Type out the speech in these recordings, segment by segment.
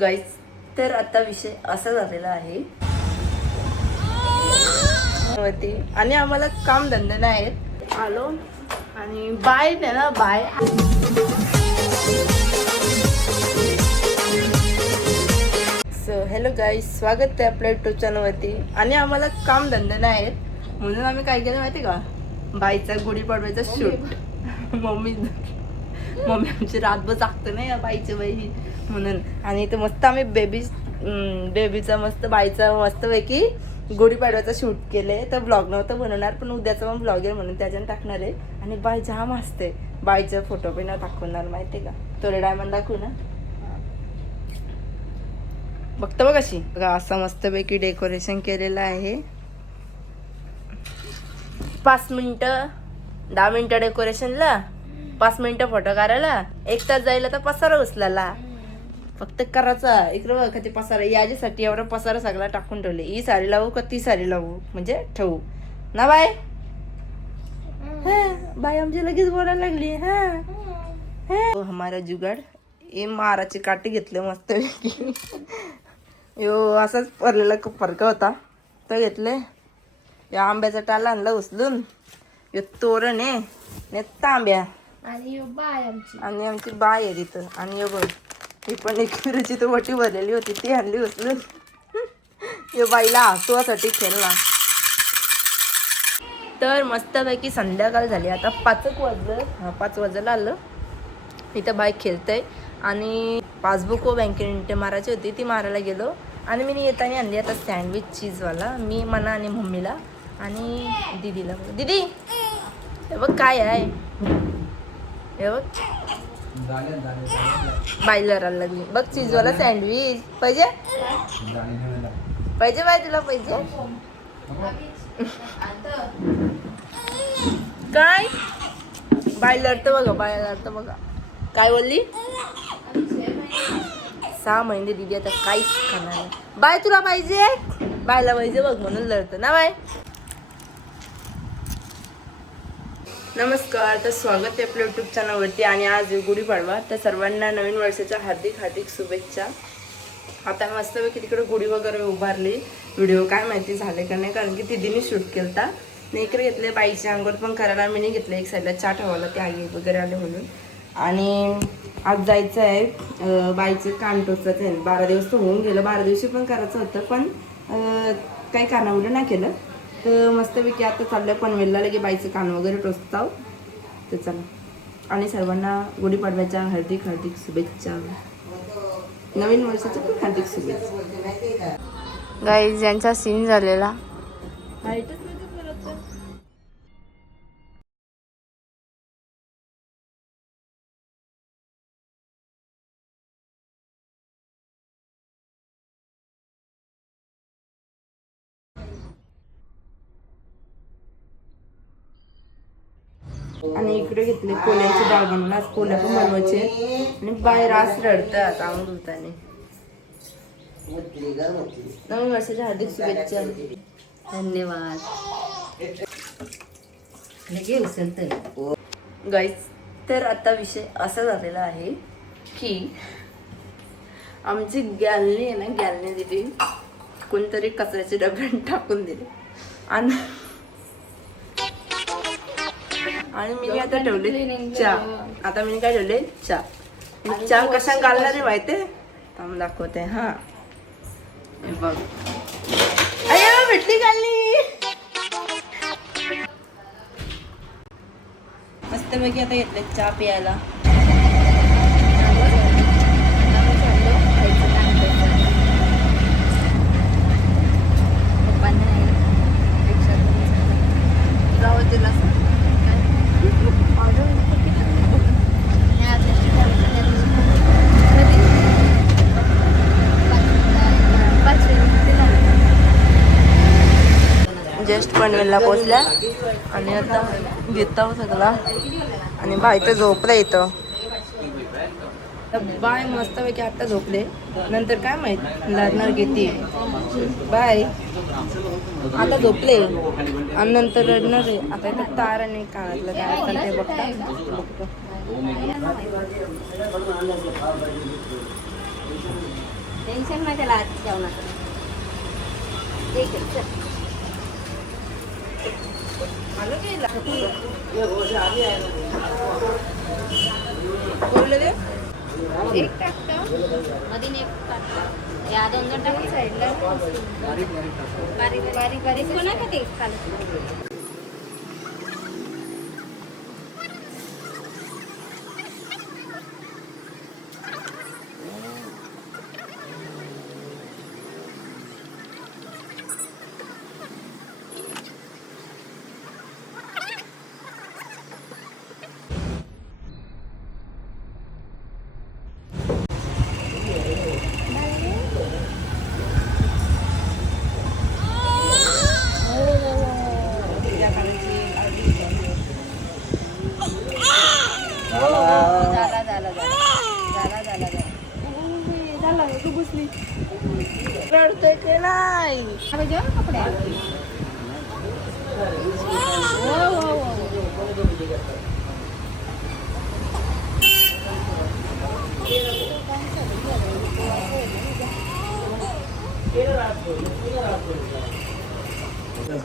Guys तर आता विषय असा झालेला आहे आणि आम्हाला काम धंदे नाही आहेत. आलो आणि बाय नाही ना बाय. सो हॅलो गाईज, स्वागत आहे आपल्या युट्यूब चॅनलवरती. आणि आम्हाला काम धंदे नाही आहेत म्हणून आम्ही काय केलं माहिती का, बाईचा गुढीपाडव्याचा शूट. मम्मी आमची रातभर जागते ना या बाईच्या बाई म्हणून. आणि इथं मस्त आम्ही बेबीचा मस्त बाईचा मस्तपैकी गुढीपाडव्याचा शूट केले. तर ब्लॉग नव्हतं बनवणार, पण उद्याचा पण ब्लॉग आहे म्हणून त्याच्यानं टाकणार आहे. आणि बाई जाम असते, बाईचा फोटो पण दाखवणार माहिती आहे का. तोरे डायमंड दाखवू ना, बघतं बघ अशी बघा. असं मस्तपैकी डेकोरेशन केलेलं आहे. 5 मिनटं 10 मिनटं डेकोरेशनला, 5 मिनटं फोटो काढायला, 1 तास जायला तर पसारा उचलायला. फक्त करायचा. इकडं बघ ते पसारा, याच्यासाठी एवढा पसारा सगळा टाकून ठेवले. ही साडी लावू का ती साडी लावू म्हणजे ठेवू ना बाय. बाय आमची लगेच बोलायला लागली. हमारा जुगाड हे माराची काठी घेतलं मस्त. यो असाच पडलेला फरक होता तो घेतले. या आंब्याचा टाला आणला उचलून. यो तोरण आहे तांब्या आणि आमची बाय आहे तिथं. आणि यो बघ ही पण एक फिरूची तर वटी भरलेली होती ती आणली उचलून. यो बाईला हसवासाठी खेळला. तर मस्तपैकी संध्याकाळ झाली, आता 5 वाजलं. 5 वाजायला आलं. इथं बाईक खेळतंय आणि पासबुक व बँकेने मारायची होती ती मारायला गेलो. आणि मी येताना आणली आता सँडविच चीजवाला, मी मना आणि मम्मीला आणि दीदीला. दीदी हे बघ काय आहे, हे बघ बाईला राहायला लागली बघ चीजवाला सँडविच. पाहिजे पाहिजे बाय तुला पाहिजे काय. बाय लढतं बघा, बाय लढतं बघा. काय बोलली, 6 महिने दिदी आता काहीच खाणार नाही. बाय तुला पाहिजे, बायला पाहिजे बघ म्हणून लढतं ना बाय. नमस्कार, तर स्वागत आहे आपल्या यूट्यूब चॅनलवरती. आणि आज गुढीपाडवा, तर सर्वांना नवीन वर्षाच्या हार्दिक हार्दिक शुभेच्छा. आता मस्तपैकी तिकडे गुढी वगैरे उभारली. व्हिडिओ काय माहिती झाले का नाही, कारण की दीदीने शूट केलता. मी इकडे घेतले बाईचे अंघोळ पण करायला. मी नाही घेतलं, एक साईडला चहा ठेवायला, ते आई वगैरे आले म्हणून. आणि आज जायचं आहे बाईचं कान टोचायचं आहे. 12 दिवस तर होऊन गेलं, 12 दिवशी पण करायचं होतं, पण काही कारणामुळे नाही केलं. तर मस्तपैकी आता चाललं पनवेलला लगे बाईचं कान वगैरे टोचताव. तर चला, आणि सर्वांना गुढीपाडव्याच्या हार्दिक हार्दिक शुभेच्छा, नवीन वर्षाच्या पण हार्दिक शुभेच्छा. गाईज यांचा सीन झालेला आणि इकडे घेतले कोल्याची डाळ बनवला. आज कोल्या पण बनवायचे. आणि बाहेर रास रडतं आता अंग धुताने. नवीन वर्षाच्या हार्दिक शुभेच्छा, धन्यवाद. गाईज तर आता विषय असा झालेला आहे की आमची गॅलनी आहे ना, गॅलनी दिली कोणतरी कचऱ्याचे डब्यात टाकून दिले. आणि मी आता ठेवले चहा. आता मी काय ठेवले चहा. चहा कशा घालणार आहे माहितीये, थांब दाखवते. हा हे बघ, अय्या भेटली गालनी मस्तपैकी. आता घेतले चहा प्यायला. जस्ट पनवेलला पोचल्या आणि आता घेता सगळा. आणि बाय तर झोपलं इथं. बाय मस्तपैकी आता झोपले, नंतर काय माहित लढणार घेते. बाय आता झोपले आणि नंतर रडणार आहे. आता इथं तार आणि कानातलं काय असतं ते बघता. टेन्शन नाही त्याला आज जेवणाचं. ठीक आहे चल. एक टाकतो मधीन एक टाकतो. या 2 टाकून साईडला बारीक बारीक बारीक कोणा का ते चालेल. रडते की नाही कपडे.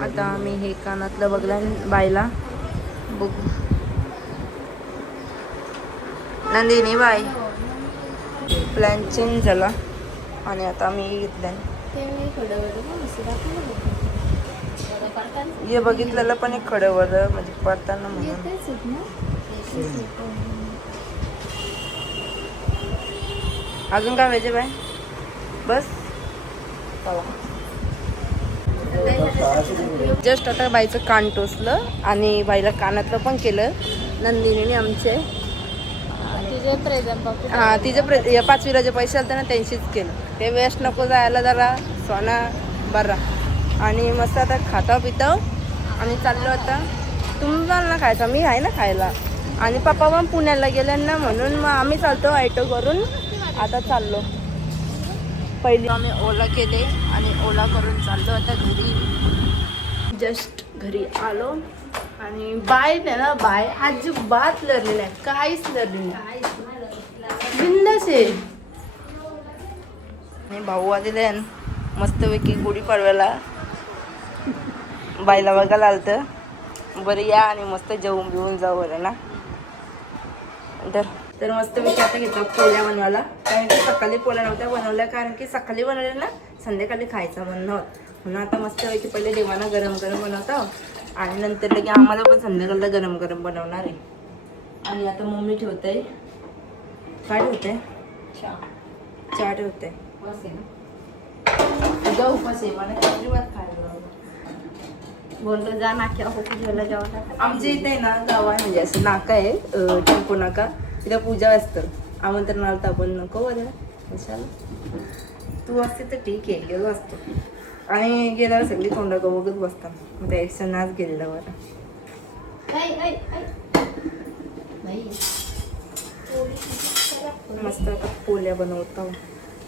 आता आम्ही हे कानातलं बघलं बायला बघू. नंदिनी बाय प्लॅन चेंज झाला आणि आता आम्ही घेतलं. हे बघितलेलं पण एक खडं म्हणजे पडताना म्हणून. अजून काय पाहिजे बाय? बस जस्ट आता बाईचं कान टोचलं आणि बाईला कानातलं पण केलं नंदिनीने आमचे. हां तिचे 5वीला जे पैसे आले ना त्यांशीच केलं. ते वेस्ट नको जायला जरा सोना बरा. आणि मस्त आता खाता पिता आणि चाललो आता. तुम्ही पण ना खायचा मी आहे ना खायला. आणि पप्पा पण पुण्याला गेले ना म्हणून मग आम्ही चालतो ऑटो करून. आता चाललो. पहिली आम्ही ओला केले आणि ओला करून चाललो आता घरी. जस्ट घरी आलो आणि बाय ना बाय अजिबात लढलेलं नाही. काहीच लढलेलं नाही. बिंदास आहे. आणि भाऊ आलेले मस्तपैकी गुढीपाडव्याला बाईला बघायला आलतं. बरं या आणि मस्त जेवून बिवून जाऊ बरं ना. तर मस्तपैकी आता घेतो पोळ्या बनवायला. कारण की सकाळी पोळ्या नव्हत्या बनवल्या. कारण की सकाळी बनवल्या ना संध्याकाळी खायचं म्हणणं होतं. म्हणून आता मस्तपैकी पहिले देवांना गरम गरम बनवतो आणि नंतर लगे आम्हाला पण संध्याकाळला गरम गरम बनवणार आहे. आणि आता मम्मी ठेवते. काय ठेवते? चहा ठेवते. तुझा उपास आहे मला अजिबात खायला बोलतो जा नाक्या हो जेवला जेवला. आमच्या इथे ना गाव आहे म्हणजे असं नाका आहे टेम्पो नाका. तिथे पूजा असतं. आमंत्रणाला तर आपण नको बरं कशाला. तू असते तर ठीक आहे गेलो असतो. आणि गेल्यावर सगळी तोंडा बघत बसतात. मग त्यापेक्षा नाच गेलेला बरं. मस्त पोळ्या बनवतो.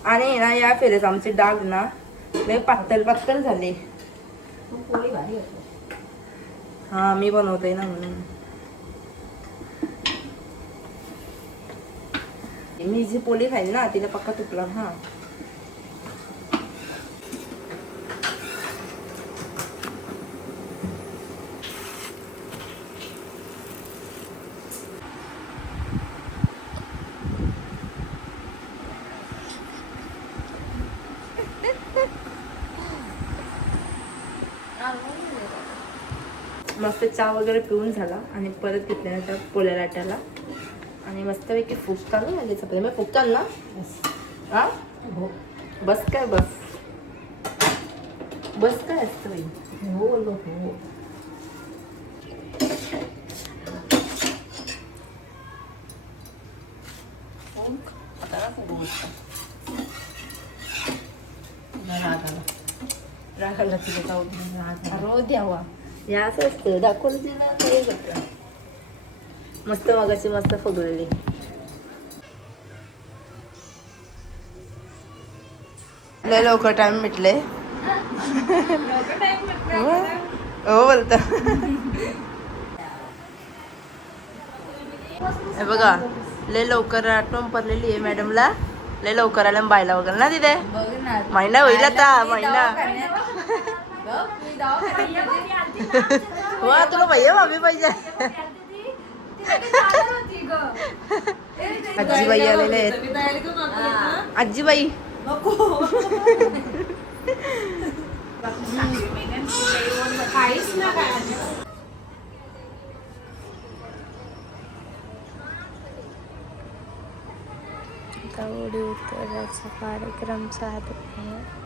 आणि ना या फेरेच आमचे डाग ना लय पातळ पातळ झाले. पोळी भारी होते. हा मी बनवते ना म्हणून. मी जी पोळी खाईल ना तिला पक्का तुपला. हा मस्त चहा वगैरे पिऊन झाला आणि परत घेतल्यानंतर पोळ्या लाटायला आणि मस्तपैकी फुकता ना लगेच आपल्याला मग फुकताल ना. हा बस काय बस बस काय असतं बाई. हो हो रागाला तुला रोज द्यावा या असं असतं. दाखवलं तिला काही करतं. मस्त मगाची मस्त फुगलेली. लय लवकर टाइम मिटले. हो बोलत हे बघा लय लवकर आठवण पडलेली आहे मॅडमला. लय लवकर आल्या बायला वगैरे ना तिथे बघ ना महिना होईल आता महिना वा तुला भैया भाभी पाहिजे आजीबाई आलेले आहेत आजीबाई उडी उतरायचा कार्यक्रम चालू आहे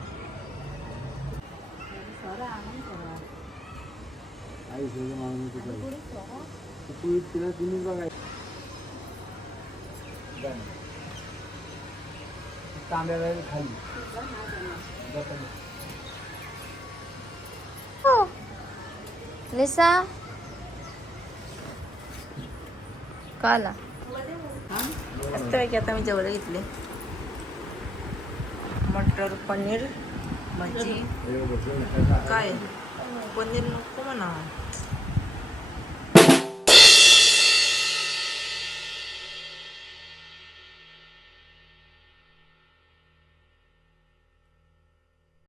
लिसा काला आता मी जेवढे घेतले मटर पनीर भाजी काय पनीर नको म्हणा